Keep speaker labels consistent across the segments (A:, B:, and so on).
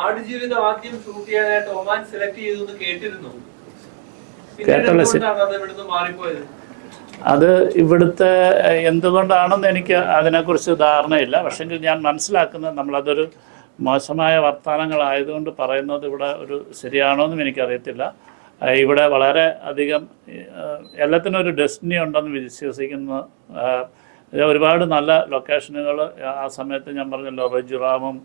A: ആടുജീവിതം ആദ്യം ഷൂട്ട് ചെയ്യാനായിട്ട് Oman select ചെയ്തു കേട്ടിരുന്നു.
B: കേട്ടല്ലോ,
A: മാറിപ്പോയത്?
B: അത് ഇവിടുത്തെ എന്തുകൊണ്ടാണെന്ന് എനിക്ക് അതിനെക്കുറിച്ച് ധാരണയില്ല. പക്ഷെങ്കിൽ ഞാൻ മനസ്സിലാക്കുന്നത് നമ്മളതൊരു മോശമായ വർത്തമാനങ്ങളായതുകൊണ്ട് പറയുന്നത് ഇവിടെ ഒരു ശരിയാണോന്നും എനിക്കറിയത്തില്ല. ഇവിടെ വളരെ അധികം എല്ലാത്തിനും ഒരു ഡെസ്റ്റിനി ഉണ്ടെന്ന് വിശ്വസിക്കുന്ന ഒരുപാട് നല്ല ലൊക്കേഷനുകൾ ആ സമയത്ത് ഞാൻ പറഞ്ഞല്ലോ റജുറാമും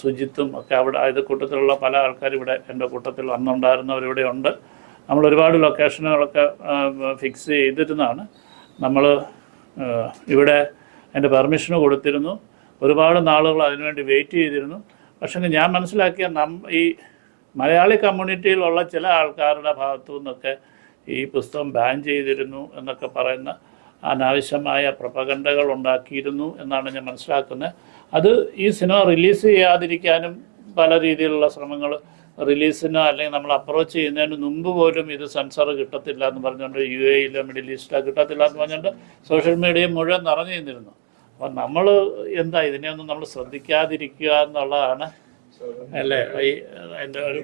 B: സുജിത്തും ഒക്കെ അവിടെ ഇത് കൂട്ടത്തിലുള്ള പല ആൾക്കാർ ഇവിടെ എന്റെ കൂട്ടത്തിൽ അന്നുണ്ടായിരുന്നവരിവിടെ ഉണ്ട്. നമ്മൾ ഒരുപാട് ലൊക്കേഷനുകളൊക്കെ ഫിക്സ് ചെയ്തിരുന്നതാണ്. നമ്മൾ ഇവിടെ എന്റെ പെർമിഷന് കൊടുത്തിരുന്നു. ഒരുപാട് നാളുകൾ അതിനുവേണ്ടി വെയിറ്റ് ചെയ്തിരുന്നു. പക്ഷേ ഞാൻ മനസ്സിലാക്കിയ നം ഈ മലയാളി കമ്മ്യൂണിറ്റിയിലുള്ള ചില ആൾക്കാരുടെ ഭാഗത്തു നിന്നൊക്കെ ഈ പുസ്തകം ബാൻ ചെയ്തിരുന്നു എന്നൊക്കെ പറയുന്ന അനാവശ്യമായ പ്രപകണ്ഡകൾ ഉണ്ടാക്കിയിരുന്നു എന്നാണ് ഞാൻ മനസ്സിലാക്കുന്നത്. അത് ഈ സിനിമ റിലീസ് ചെയ്യാതിരിക്കാനും പല രീതിയിലുള്ള ശ്രമങ്ങൾ റിലീസിനോ അല്ലെങ്കിൽ നമ്മൾ അപ്രോച്ച് ചെയ്യുന്നതിന് മുമ്പ് പോലും ഇത് സെൻസർ കിട്ടത്തില്ല എന്ന് പറഞ്ഞുകൊണ്ട് യു എയിലോ മിഡിൽ ഈസ്റ്റിലോ കിട്ടത്തില്ല എന്ന് പറഞ്ഞുകൊണ്ട് സോഷ്യൽ മീഡിയ മുഴുവൻ നിറഞ്ഞു നിന്നിരുന്നു അപ്പം നമ്മൾ എന്താ ഇതിനെയൊന്നും നമ്മൾ ശ്രദ്ധിക്കാതിരിക്കുക എന്നുള്ളതാണ്. അല്ലേ? ഈ എന്റെ ഒരു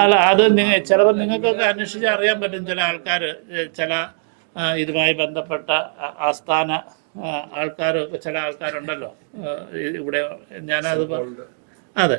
B: അല്ല അത് നിങ്ങൾ ചിലപ്പോൾ നിങ്ങൾക്കൊക്കെ അന്വേഷിച്ച് അറിയാൻ പറ്റും ചില ആൾക്കാർ ചില ഇതുമായി ബന്ധപ്പെട്ട ആസ്ഥാന ആൾക്കാർ ചില ആൾക്കാരുണ്ടല്ലോ. ഇവിടെ ഞാനത് അതെ.